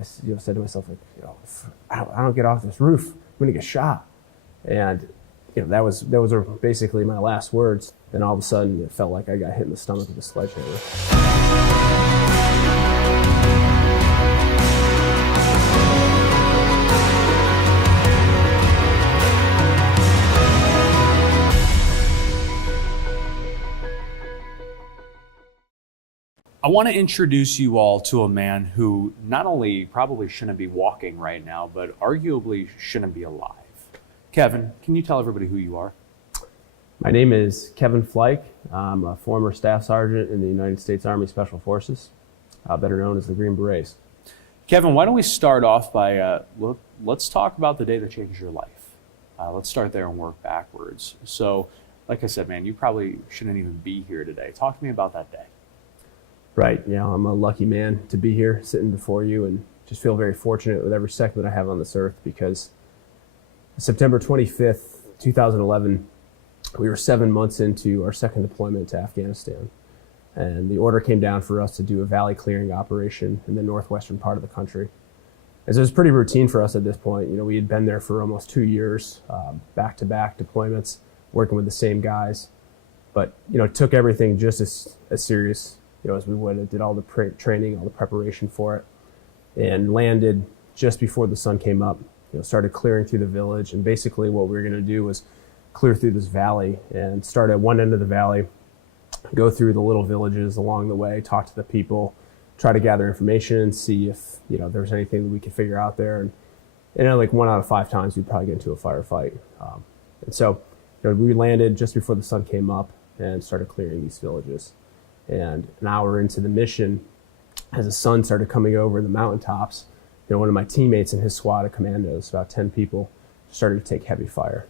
said to myself, like, if I don't get off this roof, I'm gonna get shot. And those were basically my last words. Then all of a sudden, it felt like I got hit in the stomach with a sledgehammer. I want to introduce you all to a man who not only probably shouldn't be walking right now, but arguably shouldn't be alive. Kevin, can you tell everybody who you are? My name is Kevin Flike. I'm a former staff sergeant in the United States Army Special Forces, better known as the Green Berets. Kevin, why don't we start off by, let's talk about the day that changed your life. Let's start there and work backwards. So, like I said, man, you probably shouldn't even be here today. Talk to me about that day. Right, I'm a lucky man to be here sitting before you, and just feel very fortunate with every second that I have on this earth, because September 25th, 2011, we were 7 months into our second deployment to Afghanistan. And the order came down for us to do a valley clearing operation in the northwestern part of the country. As it was pretty routine for us at this point. We had been there for almost 2 years, back-to-back deployments, working with the same guys. But, it took everything just as serious as we would. It did all the training, all the preparation for it, and landed just before the sun came up. Started clearing through the village, and basically what we were going to do was clear through this valley and start at one end of the valley, go through the little villages along the way, talk to the people, try to gather information, see if there was anything that we could figure out there. And like 1 out of 5 times we'd probably get into a firefight. And so we landed just before the sun came up and started clearing these villages. And an hour into the mission, as the sun started coming over the mountaintops, one of my teammates in his squad of commandos, about 10 people, started to take heavy fire.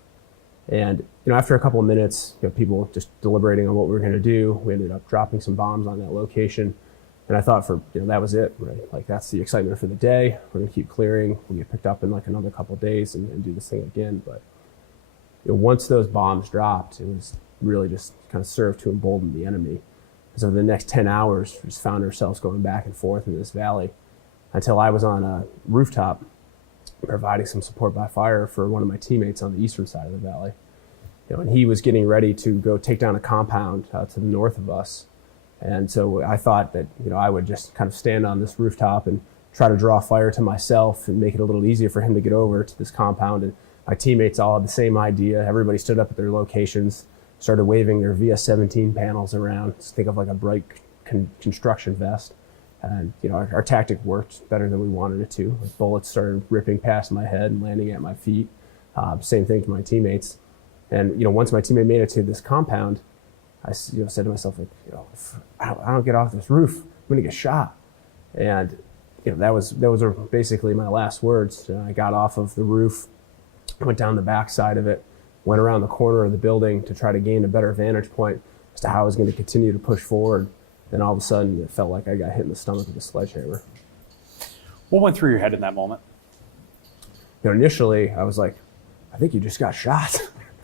And after a couple of minutes, people just deliberating on what we were going to do, we ended up dropping some bombs on that location. And I thought that was it, right? Like, that's the excitement for the day. We're going to keep clearing. We'll get picked up in like another couple of days and do this thing again. But once those bombs dropped, it was really just kind of served to embolden the enemy. So the next 10 hours, we just found ourselves going back and forth in this valley until I was on a rooftop providing some support by fire for one of my teammates on the eastern side of the valley. And he was getting ready to go take down a compound to the north of us. And so I thought that I would just kind of stand on this rooftop and try to draw fire to myself and make it a little easier for him to get over to this compound. And my teammates all had the same idea. Everybody stood up at their locations, started waving their VS-17 panels around. Just think of like a bright construction vest. And our tactic worked better than we wanted it to. Like, bullets started ripping past my head and landing at my feet. Same thing to my teammates. And once my teammate made it to this compound, I said to myself, like, if I don't get off this roof, I'm gonna get shot. And those were basically my last words. I got off of the roof, went down the back side of it, went around the corner of the building to try to gain a better vantage point as to how I was going to continue to push forward. Then all of a sudden, it felt like I got hit in the stomach with a sledgehammer. What went through your head in that moment? Initially, I was like, I think you just got shot,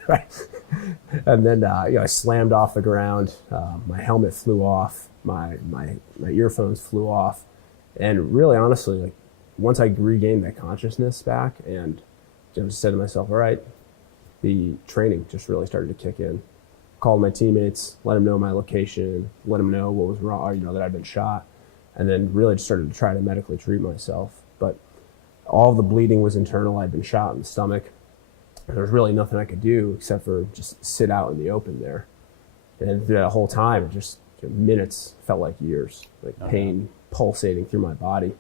right? And then, I slammed off the ground. My helmet flew off. My earphones flew off. And really, honestly, like, once I regained that consciousness back, and just said to myself, all right, the training just really started to kick in. Called my teammates, let them know my location, let them know what was wrong, that I'd been shot, and then really just started to try to medically treat myself. But all the bleeding was internal. I'd been shot in the stomach. There was really nothing I could do except for just sit out in the open there. And through that whole time, it just minutes felt like years, like pain pulsating through my body.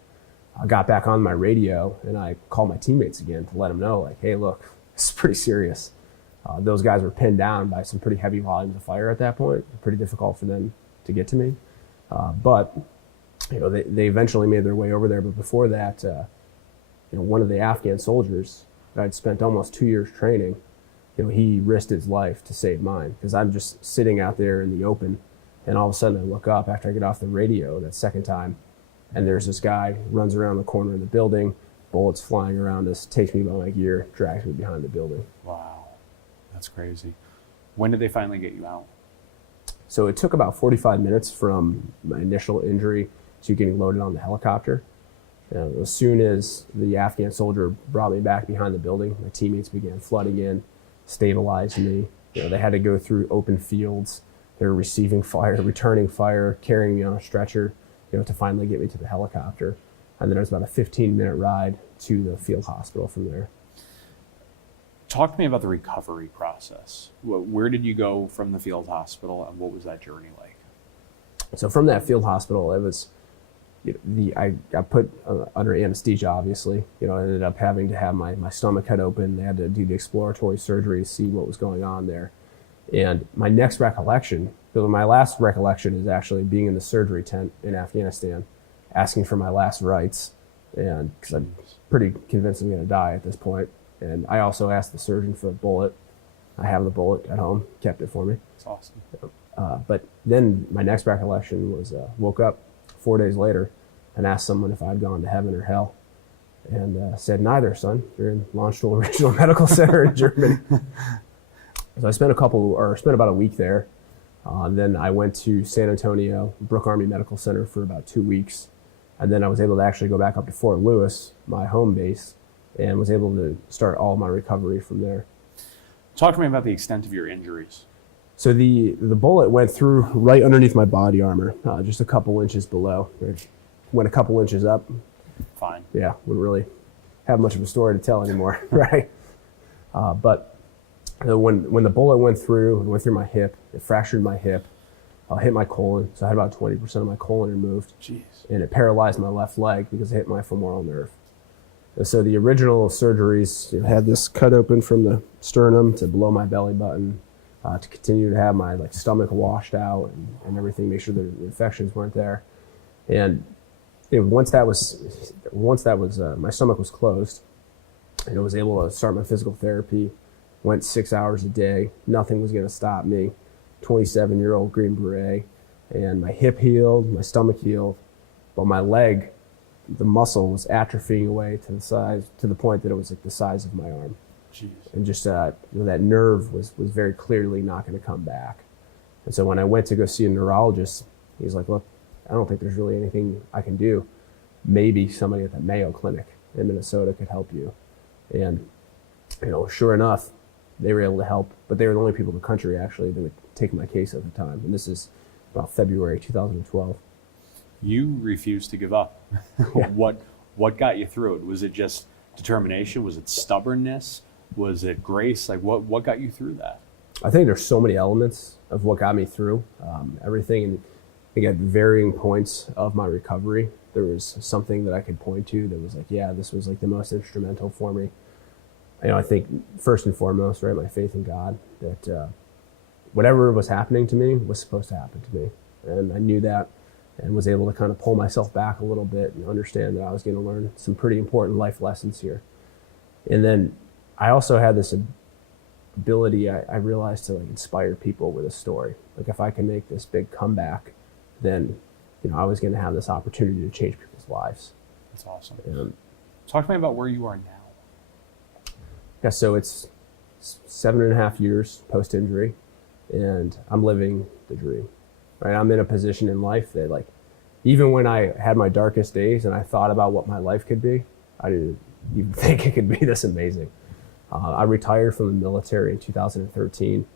I got back on my radio and I called my teammates again to let them know, like, hey, look, this is pretty serious. Those guys were pinned down by some pretty heavy volumes of fire at that point. Pretty difficult for them to get to me. But they eventually made their way over there. But before that, one of the Afghan soldiers that I'd spent almost 2 years training, he risked his life to save mine, because I'm just sitting out there in the open, and all of a sudden I look up after I get off the radio that second time, and there's this guy runs around the corner of the building, bullets flying around us, takes me by my gear, drags me behind the building. Wow. That's crazy. When did they finally get you out? So it took about 45 minutes from my initial injury to getting loaded on the helicopter. As soon as the Afghan soldier brought me back behind the building, my teammates began flooding in, stabilized me. They had to go through open fields. They were receiving fire, returning fire, carrying me on a stretcher, to finally get me to the helicopter. And then it was about a 15-minute ride to the field hospital from there. Talk to me about the recovery process. Where did you go from the field hospital, and what was that journey like? So from that field hospital, it was, I got put under anesthesia, obviously. I ended up having to have my stomach cut open. They had to do the exploratory surgery to see what was going on there. And my next recollection, my last recollection is actually being in the surgery tent in Afghanistan, asking for my last rites, and because I'm pretty convinced I'm going to die at this point. And I also asked the surgeon for a bullet. I have the bullet at home, kept it for me. That's awesome. But then my next recollection was woke up 4 days later and asked someone if I'd gone to heaven or hell, and said, neither, son. You're in Landstuhl Regional Medical Center in Germany. So I spent about a week there. Then I went to San Antonio, Brooke Army Medical Center for about 2 weeks. And then I was able to actually go back up to Fort Lewis, my home base, and was able to start all my recovery from there. Talk to me about the extent of your injuries. So the bullet went through right underneath my body armor, just a couple inches below. It went a couple inches up. Fine. Yeah, wouldn't really have much of a story to tell anymore, right? But when the bullet went through my hip, it fractured my hip, hit my colon. So I had about 20% of my colon removed. Jeez. And it paralyzed my left leg because it hit my femoral nerve. And so the original surgeries had this cut open from the sternum to below my belly button, to continue to have my stomach washed out and everything, make sure the infections weren't there. And once that was my stomach was closed, and I was able to start my physical therapy. Went 6 hours a day. Nothing was going to stop me. 27-year-old Green Beret, and my hip healed, my stomach healed, but my leg, the muscle was atrophying away to the point that it was the size of my arm. Jeez. And just that nerve was very clearly not going to come back. And so when I went to go see a neurologist, he's like, look, I don't think there's really anything I can do. Maybe somebody at the Mayo Clinic in Minnesota could help you. And sure enough, they were able to help, but they were the only people in the country actually that would take my case at the time. And this is about February 2012. You refused to give up. Yeah. What got you through it? Was it just determination? Was it stubbornness? Was it grace? What got you through that? I think there's so many elements of what got me through everything. And I think at varying points of my recovery, there was something that I could point to that was this was the most instrumental for me. I think first and foremost, right, my faith in God, that whatever was happening to me was supposed to happen to me. And I knew that and was able to kind of pull myself back a little bit and understand that I was going to learn some pretty important life lessons here. And then I also had this ability, I realized, to inspire people with a story. If I can make this big comeback, then I was going to have this opportunity to change people's lives. That's awesome. Talk to me about where you are now. Yeah, so it's 7.5 years post-injury, and I'm living the dream. Right, I'm in a position in life that, even when I had my darkest days and I thought about what my life could be, I didn't even think it could be this amazing. I retired from the military in 2013.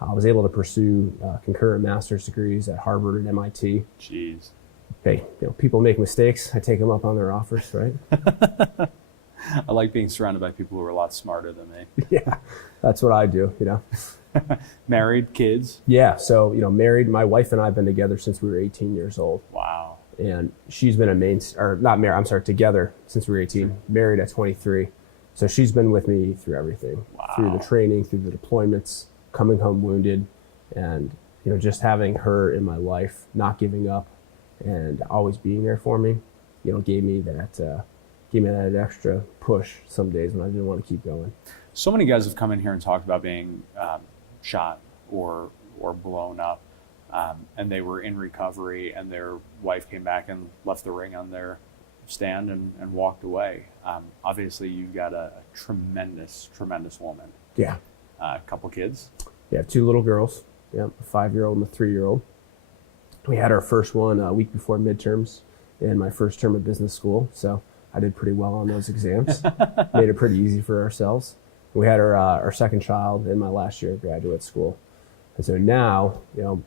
I was able to pursue concurrent master's degrees at Harvard and MIT. Jeez. Hey, people make mistakes. I take them up on their offers, right? I like being surrounded by people who are a lot smarter than me. Yeah, that's what I do, Married, kids? Yeah, so, married. My wife and I have been together since we were 18 years old. Wow. And she's been together since we were 18, married at 23. So she's been with me through everything, Wow. through the training, through the deployments, coming home wounded, and, just having her in my life, not giving up and always being there for me, gave me that extra push some days when I didn't want to keep going. So many guys have come in here and talked about being shot or blown up, and they were in recovery, and their wife came back and left the ring on their stand and walked away. Obviously, you've got a tremendous, tremendous woman. Yeah. A couple kids. Yeah, 2 little girls. Yeah, a 5-year-old and a 3-year-old. We had our first one a week before midterms in my first term of business school. So I did pretty well on those exams. Made it pretty easy for ourselves. We had our second child in my last year of graduate school. And so now,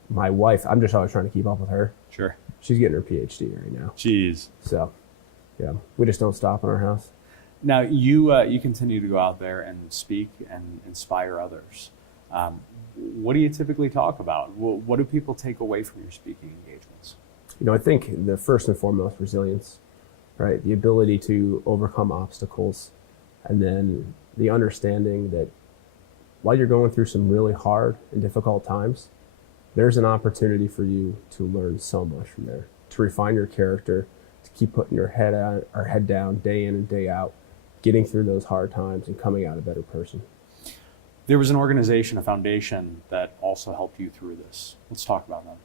my wife, I'm just always trying to keep up with her. Sure. She's getting her PhD right now. Jeez. So, yeah, we just don't stop in our house. Now, you continue to go out there and speak and inspire others. What do you typically talk about? What do people take away from your speaking engagements? I think the first and foremost, resilience, right? The ability to overcome obstacles, and then the understanding that while you're going through some really hard and difficult times, there's an opportunity for you to learn so much from there, to refine your character, to keep putting your head down day in and day out, getting through those hard times and coming out a better person. There was an organization, a foundation that also helped you through this. Let's talk about them.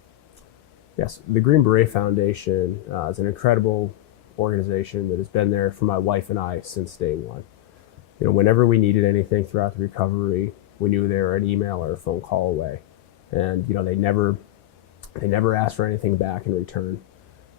Yes, the Green Beret Foundation is an incredible organization that has been there for my wife and I since day one. Whenever we needed anything throughout the recovery, we knew they were an email or a phone call away. And, they never asked for anything back in return.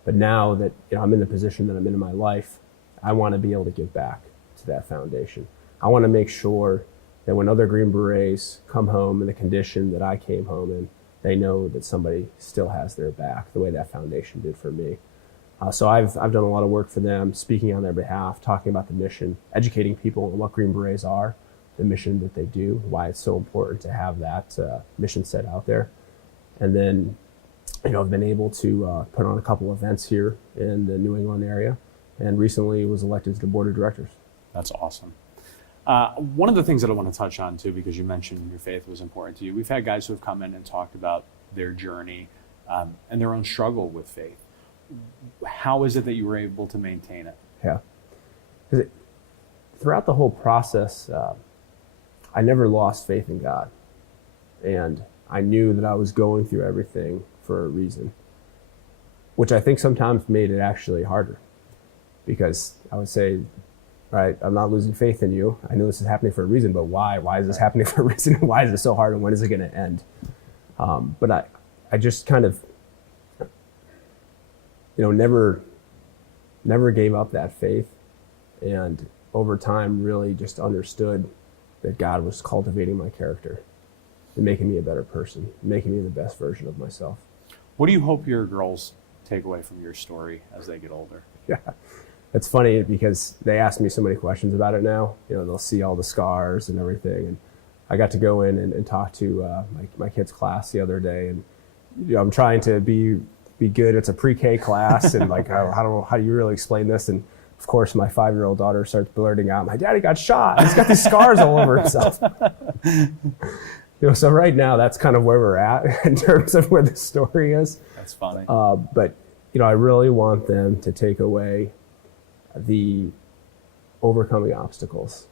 But now that, I'm in the position that I'm in my life, I want to be able to give back to that foundation. I want to make sure that when other Green Berets come home in the condition that I came home in, they know that somebody still has their back, the way that foundation did for me. So I've done a lot of work for them, speaking on their behalf, talking about the mission, educating people on what Green Berets are, the mission that they do, why it's so important to have that mission set out there. And then, I've been able to put on a couple events here in the New England area, and recently was elected to the board of directors. That's awesome. One of the things that I want to touch on too, because you mentioned your faith was important to you, we've had guys who have come in and talked about their journey and their own struggle with faith. How is it that you were able to maintain it? Yeah. Throughout the whole process, I never lost faith in God. And I knew that I was going through everything for a reason, which I think sometimes made it actually harder. Because I would say, right, I'm not losing faith in you. I know this is happening for a reason, but why? Why is this happening for a reason? Why is it so hard, and when is it going to end? But I just kind of, never gave up that faith, and over time really just understood that God was cultivating my character and making me a better person, making me the best version of myself. What do you hope your girls take away from your story as they get older? Yeah, it's funny because they ask me so many questions about it now. They'll see all the scars and everything, and I got to go in and talk to my kids' class the other day, and I'm trying to be good. It's a pre-K class, and how do you really explain this? And of course, my 5-year-old daughter starts blurting out, "My daddy got shot. He's got these scars all over himself." So right now, that's kind of where we're at in terms of where the story is. That's funny. But I really want them to take away the overcoming obstacles,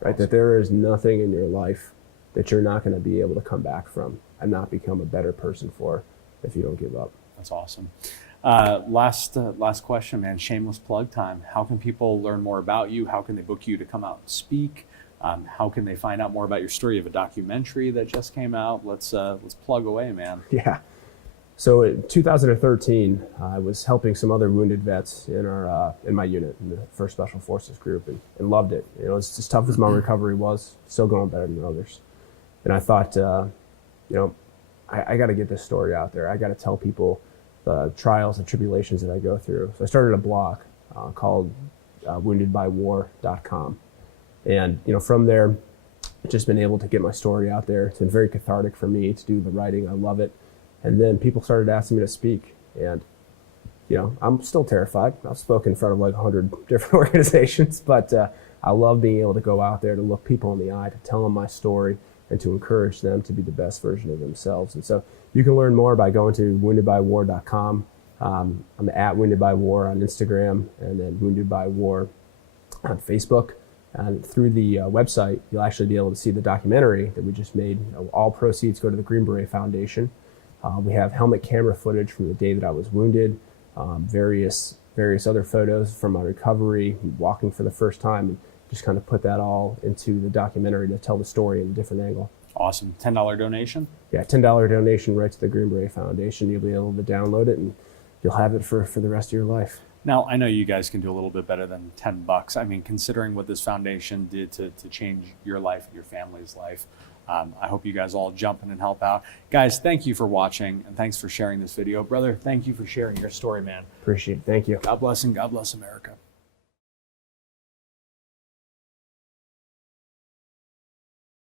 right? That there is nothing in your life that you're not going to be able to come back from and not become a better person for if you don't give up. That's awesome. Last question, man. Shameless plug time. How can people learn more about you? How can they book you to come out and speak? How can they find out more about your story? You have a documentary that just came out. Let's plug away, man. Yeah. So in 2013, I was helping some other wounded vets in my unit, in the 1st Special Forces group, and loved it. It's as tough as my recovery was, still going better than others. And I thought, I got to get this story out there. I got to tell people the trials and tribulations that I go through. So I started a blog called woundedbywar.com. And, from there, I've just been able to get my story out there. It's been very cathartic for me to do the writing. I love it. And then people started asking me to speak. And, I'm still terrified. I've spoken in front of 100 different organizations, but I love being able to go out there to look people in the eye, to tell them my story, and to encourage them to be the best version of themselves. And so you can learn more by going to woundedbywar.com. I'm at woundedbywar on Instagram, and then woundedbywar on Facebook. And through the website, you'll actually be able to see the documentary that we just made. All proceeds go to the Green Beret Foundation. We have helmet camera footage from the day that I was wounded, various other photos from my recovery, walking for the first time, and just kind of put that all into the documentary to tell the story in a different angle. Awesome. $10 donation? Yeah, $10 donation right to the Green Beret Foundation. You'll be able to download it, and you'll have it for the rest of your life. Now, I know you guys can do a little bit better than $10. I mean, considering what this foundation did to change your life and your family's life, I hope you guys all jump in and help out. Guys, thank you for watching, and thanks for sharing this video. Brother, thank you for sharing your story, man. Appreciate it. Thank you. God bless, and God bless America.